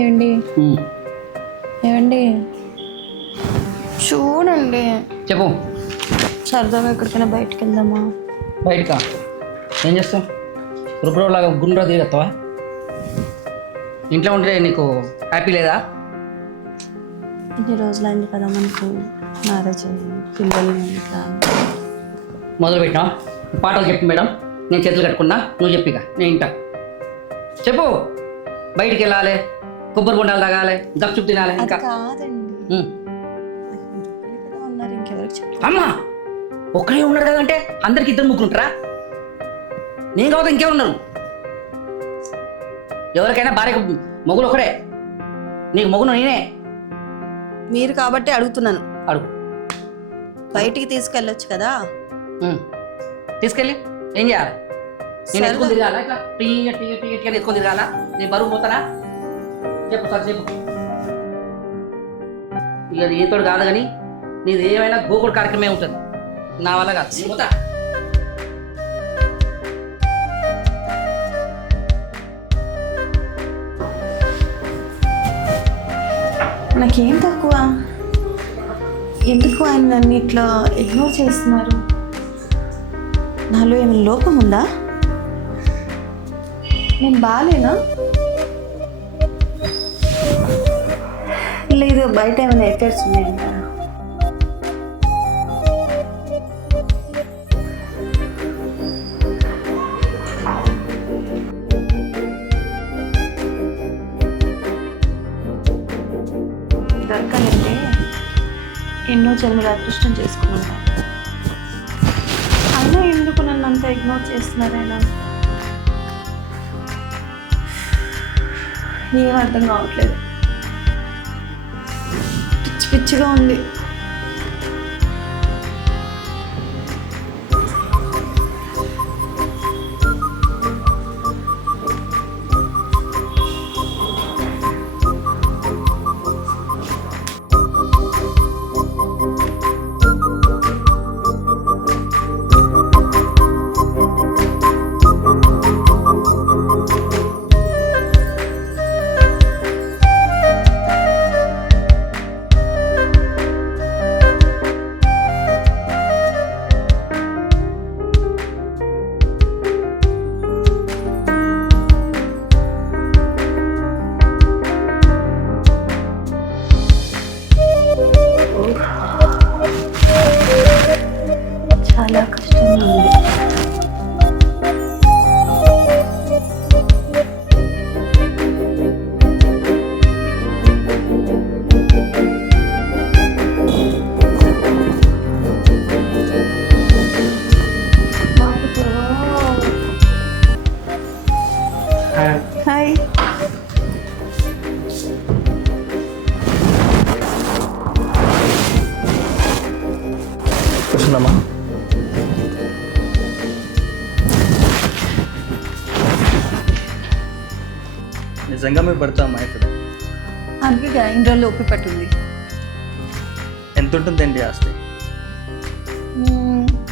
ఏమండి ఏమండి చూడండి, చెప్పు. సరదాగా ఎక్కడికైనా బయటకు వెళ్దామా? బయటకా? ఏం చేస్తావు? రుబ్రోలాగా గుండ్రా తిరుగుతావా? ఇంట్లో ఉంటే నీకు హ్యాపీ లేదా? ఇన్ని రోజులైంది కదా మనకు మ్యారేజ్ పిల్లల్ని ఇట్లా మొదలు పెట్టినా పాటలు చెప్పు మేడం, నేను చేతులు కట్టుకున్నా, నువ్వు చెప్పిక నేను ఇంటా. చెప్పు. బయటికి వెళ్ళాలి, కొబ్బరి బొండాలు తాగాలి, దక్షుపు తినాలి. ఇంకా కాదండి, కదా ఉన్నారు, ఇంకెవరికి చెప్పు. అమ్మా ఒక్కడే ఉన్నాడు కదంటే అందరికి ఇద్దరు ముగ్గురు ఉంటారా? నేను కావద్దు ఇంకెవరు ఉన్నారు? ఎవరికైనా భార్యకు మొగుడు ఒకడే, నీకు మొగుడు నేనే. మీరు కాబట్టి అడుగుతున్నాను. అడుగు. బయటికి తీసుకెళ్ళొచ్చు కదా. తీసుకెళ్ళి ఏం చేయాలి? నేను ఎత్తుకొని తిరగాలా? ఇట్లా టీగా ఎత్తుకొని తిరగాలా? నేను బరువు పోతానా? చెప్పు సార్, చెప్పు. ఇక నీతోడు కాదు కానీ నీది ఏమైనా గోకుడు కార్యక్రమే ఉంటుంది, నా వల్ల కాదు. నేను పోతా. నాకేం తక్కువ? ఎందుకు ఆయన నన్ను ఇట్లా ఇగ్నోర్ చేస్తున్నారు? నాలో ఏమైనా లోపం ఉందా? నేను బాగాలేనా? లేదు, బయట ఏమైనా ఎఫెక్ట్స్ ఉన్నాయంట. దొరకాలంటే ఎన్నో జన్మల అదృష్టం చేసుకున్నాను. అయినా ఎందుకు నన్ను అంతా ఇగ్నోర్ చేస్తున్నారైనా? ఏం అర్థం కావట్లేదు, పిచ్చి పిచ్చిగా ఉంది. చాలా కష్టంగా ఉంది. హాయ్. కూర్చుందమ్మా. నిజంగా మీరు పడతామా ఇక్కడ? అందుకే ఇన్ని రోజులు ఒప్పి పట్టింది. ఎంత ఉంటుందండి ఆస్తి?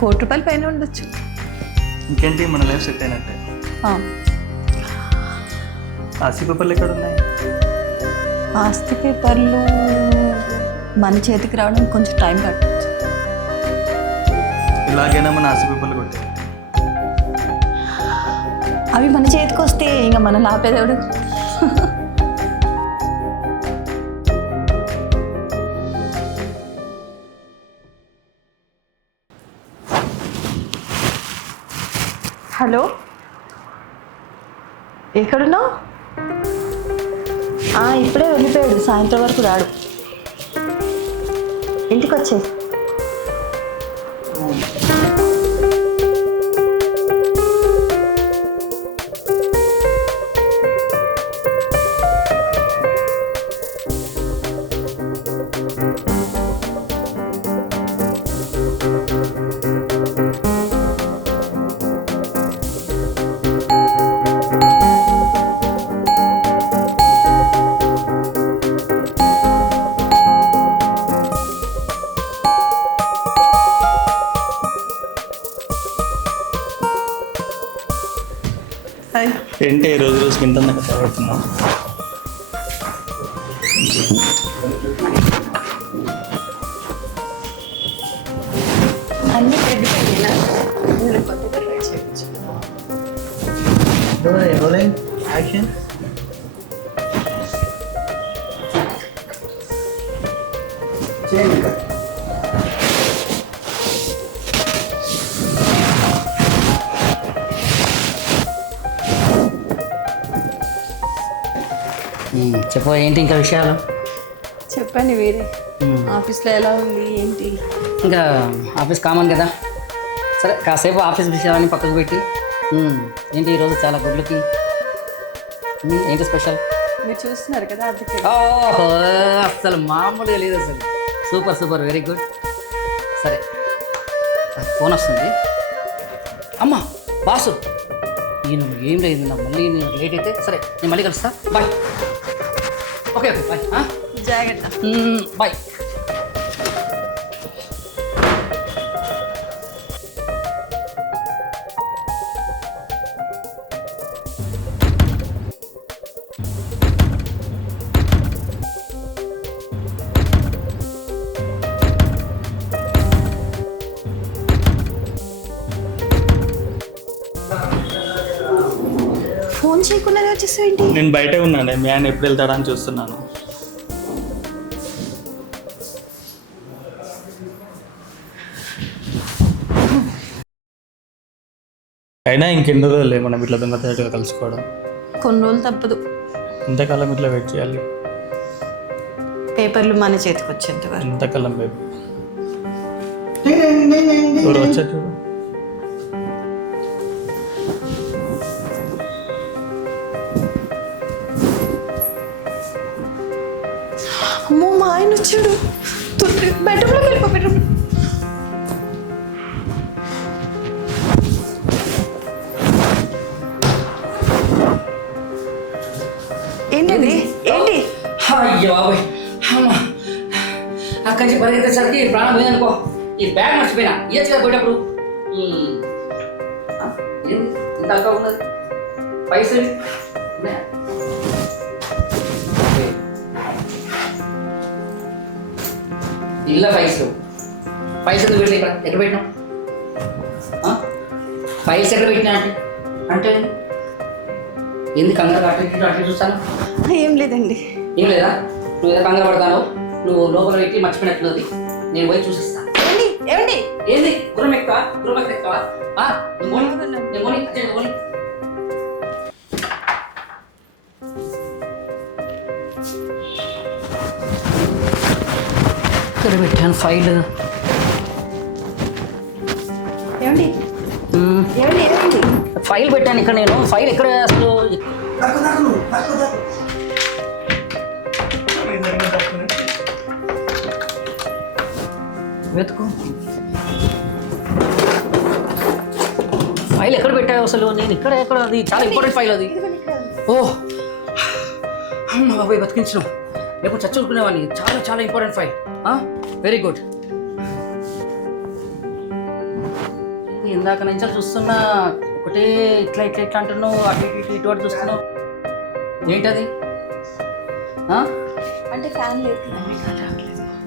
₹1,00,00,000 పైన ఉండొచ్చు. ఇంకేంటి, మన లైఫ్ సెట్ అయినట్టే. ఆస్తి పేపర్లు ఎక్కడ ఉన్నాయి? ఆస్తి పేపర్లు మన చేతికి రావడానికి కొంచెం టైం పట్టచ్చు. ఇలాగైనా మన ఆస్తి పేపర్లు కొట్టాయి. అవి మన చేతికి వస్తే ఇంకా మన ఆపేదేవుడు. హలో, ఎక్కడున్నావు? ఇప్పుడే వెళ్ళిపోయాడు, సాయంత్రం వరకు రాడు. ఇంటికి వచ్చే. ఏంటి రోజు రోజుకి ఇంత కష్టపడుతున్నావు? అన్ని రెడీ అయినా కొత్తగా ట్రై చేయొచ్చు. Rolling. Action. Change. చెప్పు ఏంటి ఇంకా విషయాలు? చెప్పండి వేరే ఆఫీస్లో ఎలా ఉంది ఏంటి? ఇంకా ఆఫీస్ కామన్ కదా. సరే కాసేపు ఆఫీస్ విషయాన్ని పక్కకు పెట్టి ఏంటి ఈరోజు చాలా గుడ్లకి ఏంటి స్పెషల్? మీరు చూస్తున్నారు కదా అందుకే. ఓహో అసలు మామూలుగా లేదు అసలు. Super super very good. సరే ఫోన్ వస్తుంది. అమ్మా బాసు ఈయన ఏం లేదు నా మళ్ళీ నేను లేట్ అయితే సరే నేను మళ్ళీ కలుస్తా. బాయ్. Okay okay bye. జాగ్రత్త. బాయ్. ఫోన్ చేయకుండానే వచ్చేసేంటి? నేను బయటే ఉన్నాను, మీ ఆయన ఎప్పుడు వెళ్తాడా అని చూస్తున్నాను. అయినా ఇంకెన్ని రోజులే మనం ఇట్లా దొంగతేటగా కలుసుకోవడం. కొన్ని రోజులు తప్పదు. ఇంతకాలం ఇట్లా వెయిట్ చేయాలి. పేపర్లు మన చేతికి వచ్చేంత వరకు. ఇంతకాలం పేపర్ ఎవరు వచ్చా చూడు. అమ్మో మా ఆయన వచ్చాడు. బెడ్రూమ్లోకి వెళ్ళిపో. బెడ్రూమ్ ఏంటండి? ఏంటి? అయ్యో బాబాయ్ అమ్మా అక్కడి నుంచి పరిగెత్తేసరికి ప్రాణం లేదనుకో. ఈ బ్యాగ్ మర్చిపోయినా ఇయ్యచ్చు కదా పోయేటప్పుడు. ఏంది ఇంత అల్కా ఉన్నది? పైసలు ఉన్నాయా? ఇల్ల పైసలు పైసలు పెట్టి ఇక్కడ ఎక్కడ పెట్టినావు? పైసలు ఎక్కడ పెట్టినా అంటే ఎందుకు కంగారు అటు అటు చూస్తాను? ఏం లేదండి. ఏం లేదా? నువ్వు ఏదో కంగారు పడతాను. నువ్వు లోపల పెట్టి మర్చిపోయినట్లుంది. నేను పోయి చూసిస్తాను. ఏమండి? ఏంది గుర్రం ఎక్కువ? గుర్రం ఎక్కువ? ఇక్కడ పెట్టాను ఫైల్. ఏమండి? ఏమండి? ఏమండి? ఫైల్ పెట్టాను ఇక్కడ. నేను ఫైల్ ఎక్కడ అసలు వెతుకు. ఫైల్ ఎక్కడ పెట్టావు అసలు? నేను ఇక్కడ ఎక్కడ? అది చాలా ఇంపార్టెంట్ ఫైల్ అది. ఓ అమ్మ బాబాయ్ బతికించడం. లేకపోతే చచ్చుకునేవాడిని. చాలా చాలా ఇంపార్టెంట్ ఫైల్. Very good. ఇందాక నుంచి చూస్తున్నా ఒకటే ఇట్లా ఇట్లా ఇట్లా అంటున్నావు. అటు ఇటు ఇటు అటు చూస్తున్నావు. ఏంటది? అంటే ఫ్యాన్ లేదు.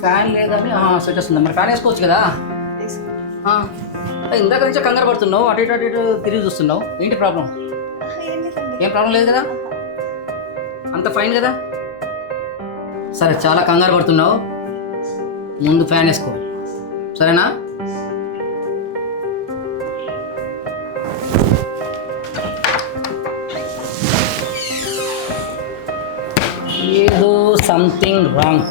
ఫ్యాన్ లేదని స్వెట్ వస్తుంది. మరి ఫ్యాన్ వేసుకోవచ్చు కదా. ఇందాక నుంచే కంగారు పడుతున్నావు. అటు ఇటు అటు ఇటు తిరిగి చూస్తున్నావు. ఏంటి ప్రాబ్లం? ఏం ప్రాబ్లం లేదు కదా? అంత ఫైన్ కదా? సరే చాలా కంగారు పడుతున్నావు. ముందు ఫ్యాన్ వేసుకో సరేనా? ఏదో సంథింగ్ రాంగ్.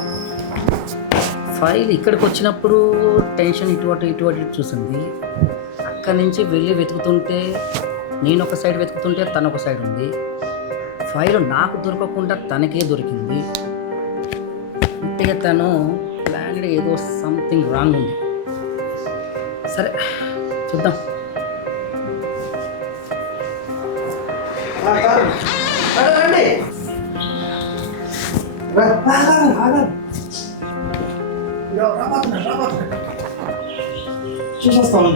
ఫైల్ ఇక్కడికి వచ్చినప్పుడు టెన్షన్ ఇటు అటు చూసింది. అక్కడి నుంచి వెళ్ళి వెతుకుతుంటే నేను ఒక సైడ్ వెతుకుతుంటే తను ఒక సైడ్ ఉంది. ఫైల్ నాకు దొరకకుండా తనకే దొరికింది. అంటే తను ప్లాన్డ్ ఏదో సంథింగ్ రాంగ్ ఉంది. సరే చూద్దాం. చూసేస్తాను.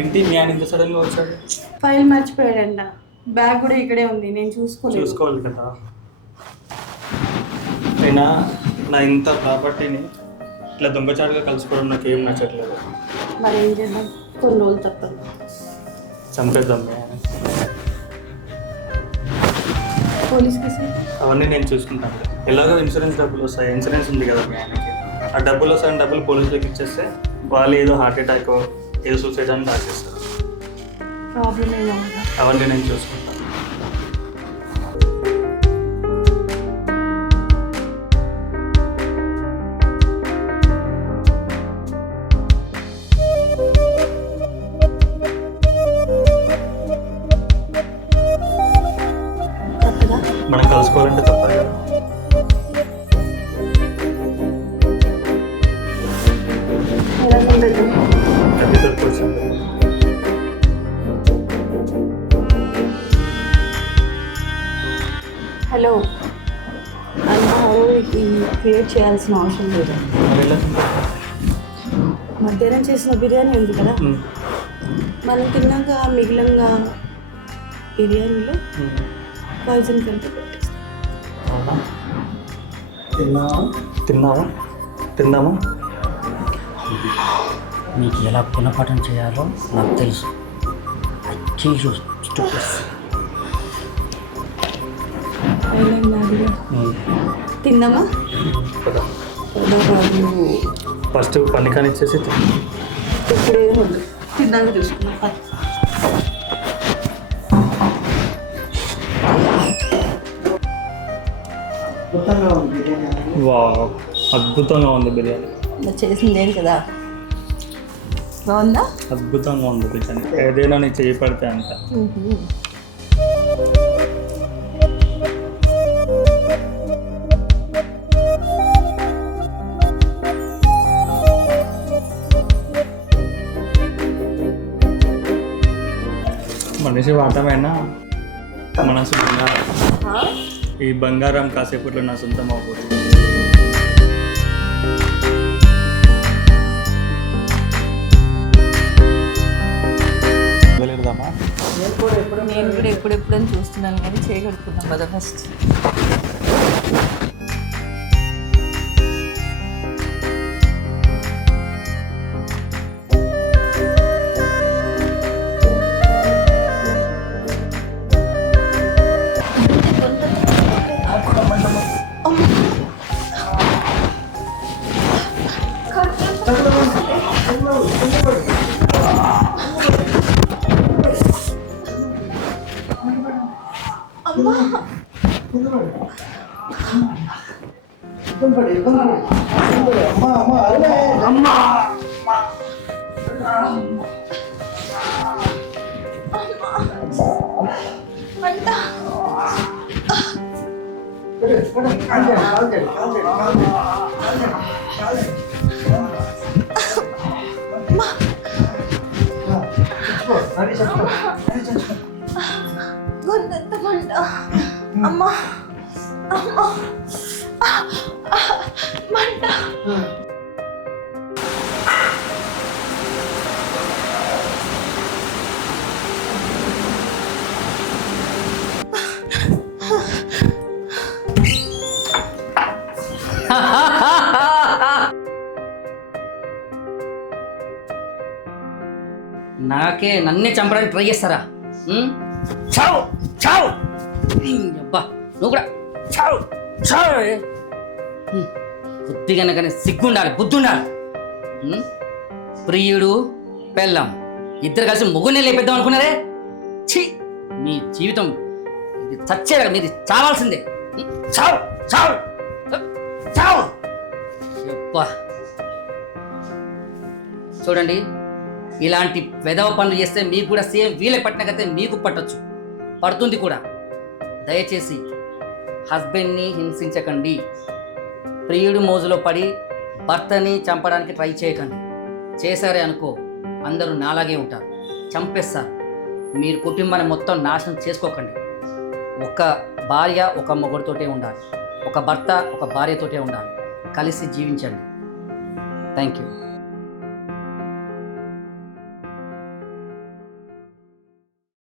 ఏంటి మీ ఆయన ఇంత సడన్గా వచ్చాడు? ఫైల్ మర్చిపోయాడంట. బ్యాగ్ కూడా ఇక్కడే ఉంది, నేను చూసుకోలేదు. చూసుకోవాలి కదా. అయినా నా ఇంత ప్రాపర్టీని ఇట్లా దొంగచాటుగా కలుసుకోవడం నాకు ఏం నచ్చట్లేదు. మరి ఏం చేద్దాం, కొన్ని రోజులు తప్పదు. చంపేద్దాం మీ ఆయన. పోలీస్ కేసు అవన్నీ నేను చూసుకుంటాను. ఎలాగో ఇన్సూరెన్స్ డబ్బులు వస్తాయి, ఇన్సూరెన్స్ ఉంది కదా మీ ఆయనకి. ఆ డబ్బులు వస్తాయని డబ్బులు పోలీసులకు ఇచ్చేస్తే వాళ్ళు ఏదో హార్ట్ అటాక్ ఏదో సూసైడ్ అని రాసేస్తారు. ప్రాబ్లం ఏమో కదా. అవన్నీ నేను చూసుకుంటాను. తప్పదా? మనం కలుసుకోవాలంటే తప్పదు కదా. ఎలా చంపేద్దాం? అది దొరకొచ్చింది. హలో అన్న, హరోకి క్రియేట్ చేయాల్సిన అవసరం లేదు. మరి ఎలా చంపేద్దాం? మధ్యాహ్నం చేసిన బిర్యానీ ఉంది కదా, మనం తిన్నాక మిగిలిన బిర్యానీలో పాయిజన్ కలిపి పెట్టేస్తాం. అవునా? తిన్నావా? తిందామా? మీకు ఎలా గుణపాఠం చేయాలో నాకు తెలుసు. తిందామా? కదా. బాబు ఫస్ట్ పని కానిచ్చేసి ఇప్పుడే ఉంది, తిన్నాక చూసుకున్నాం. వావ్, అద్భుతంగా ఉంది బిర్యానీ. చేసిందేం కదా, బాగుందా? అద్భుతంగా ఉంది బిర్యానీ. ఏదైనా నీ చేయి పడితే అంత. మనిషి వాటమైనా మనసు బంగారం. ఈ బంగారం కాసేపట్లో నా సొంతం అవ్వకూడదు. వెళ్దామా? నేను కూడా ఎప్పుడెప్పుడని చూస్తున్నాను కానీ చేయగలుగుతున్నాం కదా ఫస్ట్. అమ్మా అమ్మా మంట. నాకే నన్నే చంపడానికి ట్రై చేస్తారా? చావు చావు. అబ్బా నువ్వు కూడా చావు చావు. కొద్దిగా కానీ సిగ్గుండాలి, బుద్ధి ఉండాలి. ప్రియుడు పెళ్ళాం ఇద్దరు కలిసి ముగ్గురిని లేపేద్దాం అనుకున్నారే. ఛీ, మీ జీవితం ఇది చచ్చేలా మీరు చావాల్సిందే. చావు చావు చావు. అబ్బా చూడండి, ఇలాంటి వెధవ పనులు చేస్తే మీకు కూడా సేమ్ వీళ్ళకి పట్టినకైతే మీకు పట్టొచ్చు, పడుతుంది కూడా. దయచేసి హస్బెండ్ని హింసించకండి. ప్రియుడి మోజులో పడి భర్తని చంపడానికి ట్రై చేయకండి. చేశారే అనుకో అందరూ నాలాగే ఉంటారు, చంపేస్తారు. మీరు కుటుంబాన్ని మొత్తం నాశనం చేసుకోకండి. ఒక భార్య ఒక మొగుడితోటే ఉండాలి, ఒక భర్త ఒక భార్యతోటే ఉండాలి. కలిసి జీవించండి. Thank you.